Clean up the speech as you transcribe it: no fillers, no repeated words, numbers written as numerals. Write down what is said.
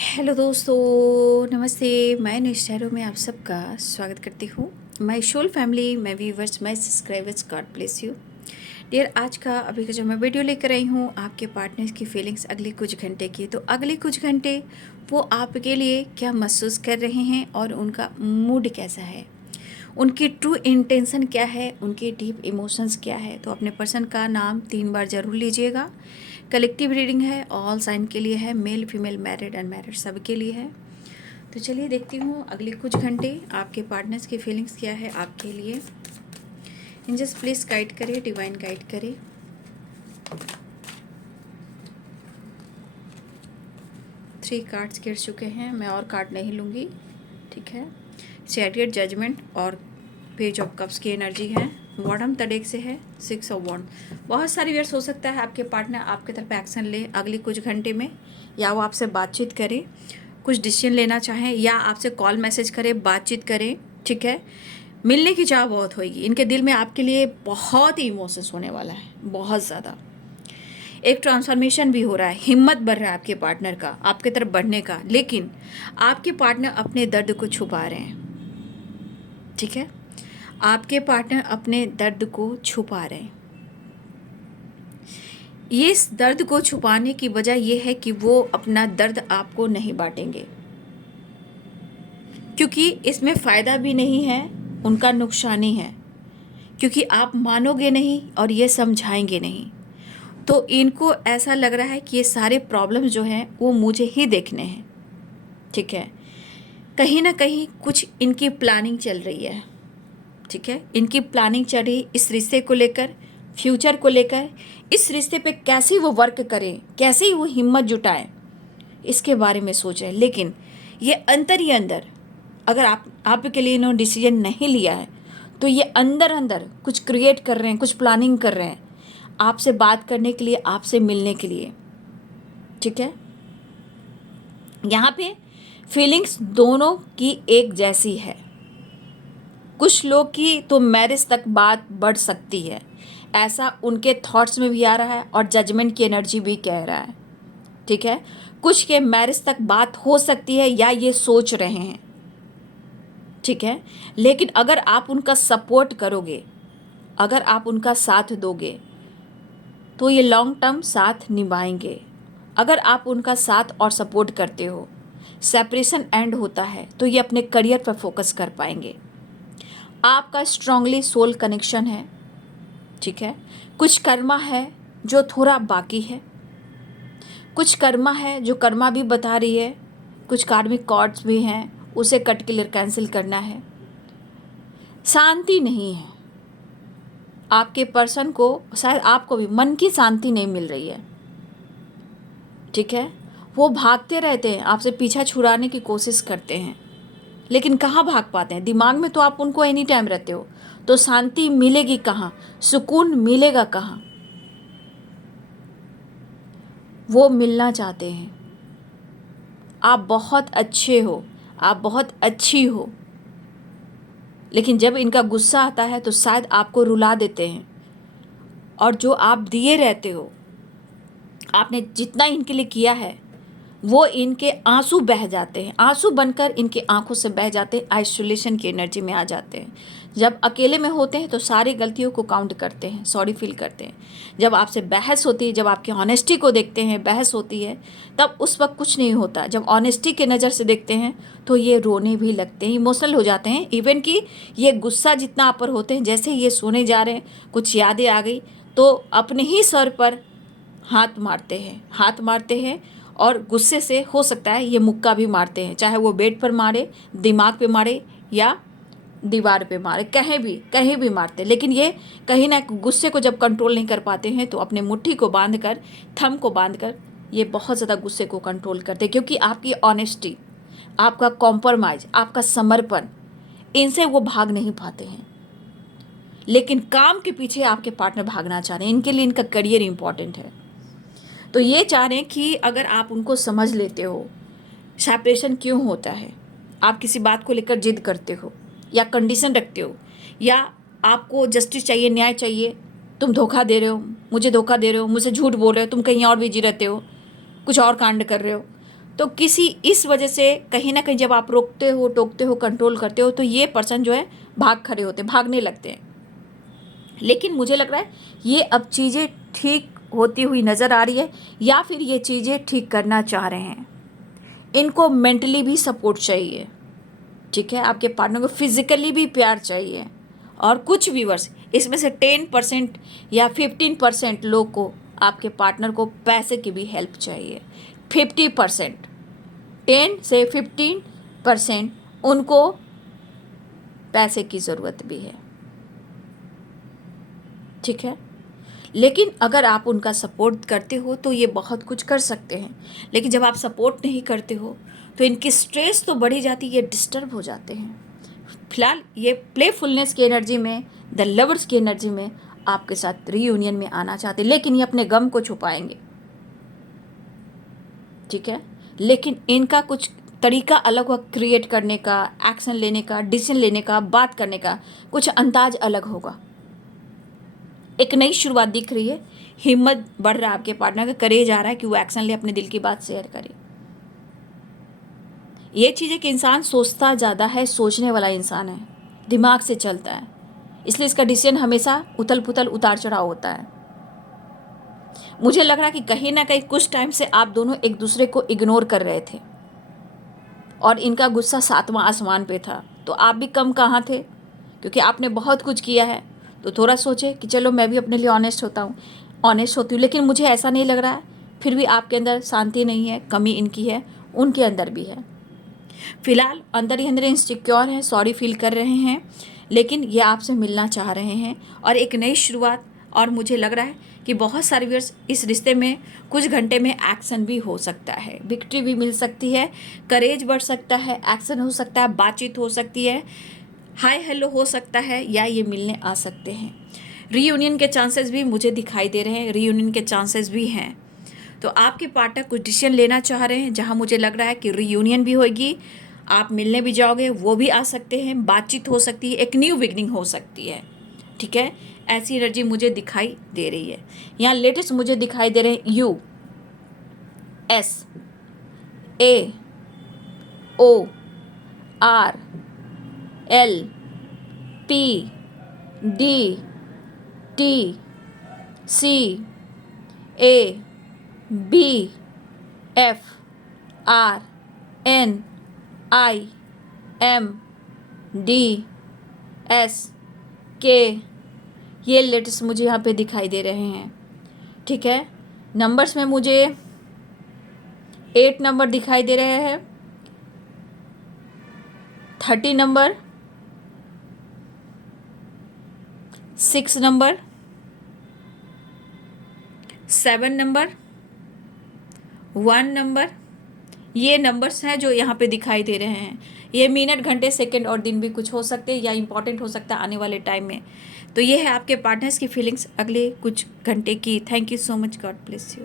Hello दोस्तों, नमस्ते। मैं निष्ठा में आप सबका स्वागत करती हूँ। My soul family, my viewers, my subscribers, God bless you dear. आज का अभी का जो मैं वीडियो लेकर आई हूँ, आपके पार्टनर्स की फीलिंग्स अगले कुछ घंटे की। तो अगले कुछ घंटे वो आपके लिए क्या महसूस कर रहे हैं और उनका मूड कैसा है, उनकी ट्रू इंटेंशन क्या है, उनके डीप इमोशंस क्या है। तो अपने पर्सन का नाम 3 बार ज़रूर लीजिएगा। कलेक्टिव रीडिंग है, ऑल साइन के लिए है, मेल फीमेल मैरिड अनमैरिड सबके लिए है। तो चलिए देखती हूँ अगले कुछ घंटे आपके पार्टनर्स की फीलिंग्स क्या है आपके लिए। एंजल्स प्लीज़ गाइड करें, डिवाइन गाइड करें। थ्री कार्ड्स गिर चुके हैं, मैं और कार्ड नहीं लूँगी, ठीक है। चैरियट, जजमेंट और पेज ऑफ कप्स की एनर्जी है। बॉटम तड़ेक से है 6 ऑफ वॉन्ड। बहुत सारी व्यर्स हो सकता है आपके पार्टनर आपके तरफ एक्शन ले अगले कुछ घंटे में, या वो आपसे बातचीत करें, कुछ डिसीजन लेना चाहें, या आपसे कॉल मैसेज करें, बातचीत करें, ठीक है। मिलने की चाह बहुत होगी इनके दिल में आपके लिए, बहुत ही इमोशंस होने वाला है, बहुत ज़्यादा। एक ट्रांसफॉर्मेशन भी हो रहा है, हिम्मत बढ़ रहा है आपके पार्टनर का आपके तरफ बढ़ने का, लेकिन आपके पार्टनर अपने दर्द को छुपा रहे हैं, ठीक है। आपके पार्टनर अपने दर्द को छुपा रहे हैं। ये इस दर्द को छुपाने की वजह यह है कि वो अपना दर्द आपको नहीं बांटेंगे, क्योंकि इसमें फ़ायदा भी नहीं है, उनका नुकसान ही है, क्योंकि आप मानोगे नहीं और ये समझाएंगे नहीं। तो इनको ऐसा लग रहा है कि ये सारे प्रॉब्लम्स जो हैं वो मुझे ही देखने हैं, ठीक है। कहीं ना कहीं कुछ इनकी प्लानिंग चल रही है, ठीक है। इनकी प्लानिंग चल रही इस रिश्ते को लेकर, फ्यूचर को लेकर, इस रिश्ते पे कैसे वो वर्क करें, कैसे वो हिम्मत जुटाएं, इसके बारे में सोच रहे हैं। लेकिन ये अंदर ही अंदर, अगर आपके लिए इन्होंने डिसीजन नहीं लिया है तो ये अंदर अंदर कुछ क्रिएट कर रहे हैं, कुछ प्लानिंग कर रहे हैं आपसे बात करने के लिए, आपसे मिलने के लिए, ठीक है। यहाँ पे फीलिंग्स दोनों की एक जैसी है। कुछ लोग की तो मैरिज तक बात बढ़ सकती है, ऐसा उनके थॉट्स में भी आ रहा है और जजमेंट की एनर्जी भी कह रहा है, ठीक है। कुछ के मैरिज तक बात हो सकती है या ये सोच रहे हैं, ठीक है। लेकिन अगर आप उनका सपोर्ट करोगे, अगर आप उनका साथ दोगे तो ये लॉन्ग टर्म साथ निभाएंगे। अगर आप उनका साथ और सपोर्ट करते हो, सेपरेशन एंड होता है तो ये अपने करियर पर फोकस कर पाएंगे। आपका स्ट्रांगली सोल कनेक्शन है, ठीक है। कुछ कर्मा है जो थोड़ा बाकी है, कुछ कर्मा है जो कर्मा भी बता रही है, कुछ कार्मिक कॉर्ड्स भी हैं, उसे कट क्लियर कैंसिल करना है। शांति नहीं है आपके पर्सन को, शायद आपको भी मन की शांति नहीं मिल रही है, ठीक है। वो भागते रहते हैं, आपसे पीछा छुड़ाने की कोशिश करते हैं, लेकिन कहाँ भाग पाते हैं। दिमाग में तो आप उनको एनी टाइम रहते हो, तो शांति मिलेगी कहाँ, सुकून मिलेगा कहाँ। वो मिलना चाहते हैं। आप बहुत अच्छे हो, आप बहुत अच्छी हो, लेकिन जब इनका गुस्सा आता है तो शायद आपको रुला देते हैं, और जो आप दिए रहते हो, आपने जितना इनके लिए किया है, वो इनके आंसू बह जाते हैं, आंसू बनकर इनके आंखों से बह जाते हैं, आइसोलेशन की एनर्जी में आ जाते हैं। जब अकेले में होते हैं तो सारी गलतियों को काउंट करते हैं, सॉरी फील करते हैं। जब आपसे बहस होती है, जब आपकी ऑनेस्टी को देखते हैं, बहस होती है, तब उस वक्त कुछ नहीं होता। जब ऑनेस्टी के नज़र से देखते हैं तो ये रोने भी लगते हैं, इमोशनल हो जाते हैं। इवन कि ये गुस्सा जितना आप पर होते हैं, जैसे ये सोने जा रहे हैं, कुछ यादें आ गई तो अपने ही सर पर हाथ मारते हैं, हाथ मारते हैं, और गुस्से से हो सकता है ये मुक्का भी मारते हैं, चाहे वो बेड पर मारे, दिमाग पे मारे या दीवार पे मारे, कहीं भी मारते हैं। लेकिन ये कहीं ना गुस्से को जब कंट्रोल नहीं कर पाते हैं तो अपने मुट्ठी को बांध कर, थंब को बांध कर, ये बहुत ज़्यादा गुस्से को कंट्रोल करते हैं, क्योंकि आपकी ऑनेस्टी, आपका कॉम्प्रोमाइज़, आपका समर्पण, इनसे वो भाग नहीं पाते हैं। लेकिन काम के पीछे आपके पार्टनर भागना चाह रहे हैं, इनके लिए इनका करियर इंपॉर्टेंट है। तो ये चाह रहे हैं कि अगर आप उनको समझ लेते हो, सेपरेशन क्यों होता है, आप किसी बात को लेकर जिद करते हो या कंडीशन रखते हो, या आपको जस्टिस चाहिए, न्याय चाहिए, तुम धोखा दे रहे हो, मुझे धोखा दे रहे हो, मुझसे झूठ बोल रहे हो, तुम कहीं और बिजी रहते हो, कुछ और कांड कर रहे हो, तो किसी इस वजह से कहीं ना कहीं जब आप रोकते हो, टोकते हो, कंट्रोल करते हो, तो ये पर्सन जो है भाग खड़े होते हैं, भागने लगते हैं। लेकिन मुझे लग रहा है ये अब चीज़ें ठीक होती हुई नज़र आ रही है, या फिर ये चीज़ें ठीक करना चाह रहे हैं। इनको मेंटली भी सपोर्ट चाहिए, ठीक है। आपके पार्टनर को फिजिकली भी प्यार चाहिए। और कुछ व्यूअर्स इसमें से 10% या 15% लोग को आपके पार्टनर को पैसे की भी हेल्प चाहिए। 50%, 10 से 15% उनको पैसे की ज़रूरत भी है, ठीक है। लेकिन अगर आप उनका सपोर्ट करते हो तो ये बहुत कुछ कर सकते हैं। लेकिन जब आप सपोर्ट नहीं करते हो तो इनकी स्ट्रेस तो बढ़ी जाती है, ये डिस्टर्ब हो जाते हैं। फिलहाल ये प्लेफुलनेस की एनर्जी में, द लवर्स की एनर्जी में आपके साथ रीयूनियन में आना चाहते हैं, लेकिन ये अपने गम को छुपाएंगे, ठीक है। लेकिन इनका कुछ तरीका अलग होगा क्रिएट करने का, एक्शन लेने का, डिसीजन लेने का, बात करने का, कुछ अंदाज अलग होगा। एक नई शुरुआत दिख रही है, हिम्मत बढ़ रहा है आपके पार्टनर का, करेज आ रहा है कि वो एक्शन ले, अपने दिल की बात शेयर करे। ये चीज़ है कि इंसान सोचता ज़्यादा है, सोचने वाला इंसान है, दिमाग से चलता है, इसलिए इसका डिसीजन हमेशा उथल पुथल, उतार चढ़ाव होता है। मुझे लग रहा है कि कहीं ना कहीं कुछ टाइम से आप दोनों एक दूसरे को इग्नोर कर रहे थे और इनका गुस्सा 7वां आसमान पे था। तो आप भी कम कहाँ थे, क्योंकि आपने बहुत कुछ किया है। तो थोड़ा सोचे कि चलो मैं भी अपने लिए ऑनेस्ट होती हूँ। लेकिन मुझे ऐसा नहीं लग रहा है, फिर भी आपके अंदर शांति नहीं है, कमी इनकी है, उनके अंदर भी है। फिलहाल अंदर ही अंदर इनसिक्योर हैं, सॉरी फील कर रहे हैं, लेकिन ये आपसे मिलना चाह रहे हैं और एक नई शुरुआत। और मुझे लग रहा है कि बहुत सारे व्यूअर्स इस रिश्ते में कुछ घंटे में एक्शन भी हो सकता है, विक्ट्री भी मिल सकती है, करेज बढ़ सकता है, एक्शन हो सकता है, बातचीत हो सकती है, हाय हेलो हो सकता है, या ये मिलने आ सकते हैं। रीयूनियन के चांसेस भी मुझे दिखाई दे रहे हैं, रीयूनियन के चांसेस भी हैं। तो आपके पार्टनर कुछ डिसीजन लेना चाह रहे हैं, जहां मुझे लग रहा है कि रीयूनियन भी होगी, आप मिलने भी जाओगे, वो भी आ सकते हैं, बातचीत हो सकती है, एक न्यू बिगनिंग हो सकती है, ठीक है। ऐसी एनर्जी मुझे दिखाई दे रही है। यहाँ लेटेस्ट मुझे दिखाई दे रहे हैं UAORLPDDTCABFRNIMDSK, ये लेटेस्ट मुझे यहाँ पे दिखाई दे रहे हैं, ठीक है। नंबर्स में मुझे 8 नंबर दिखाई दे रहे हैं, 30 नंबर, 6 नंबर, 7 नंबर, 1 नंबर, ये नंबर्स हैं जो यहाँ पे दिखाई दे रहे हैं। ये मिनट, घंटे, सेकंड और दिन भी कुछ हो सकते हैं, या इम्पॉर्टेंट हो सकता है आने वाले टाइम में। तो ये है आपके पार्टनर्स की फीलिंग्स अगले कुछ घंटे की। Thank you so much, God bless you.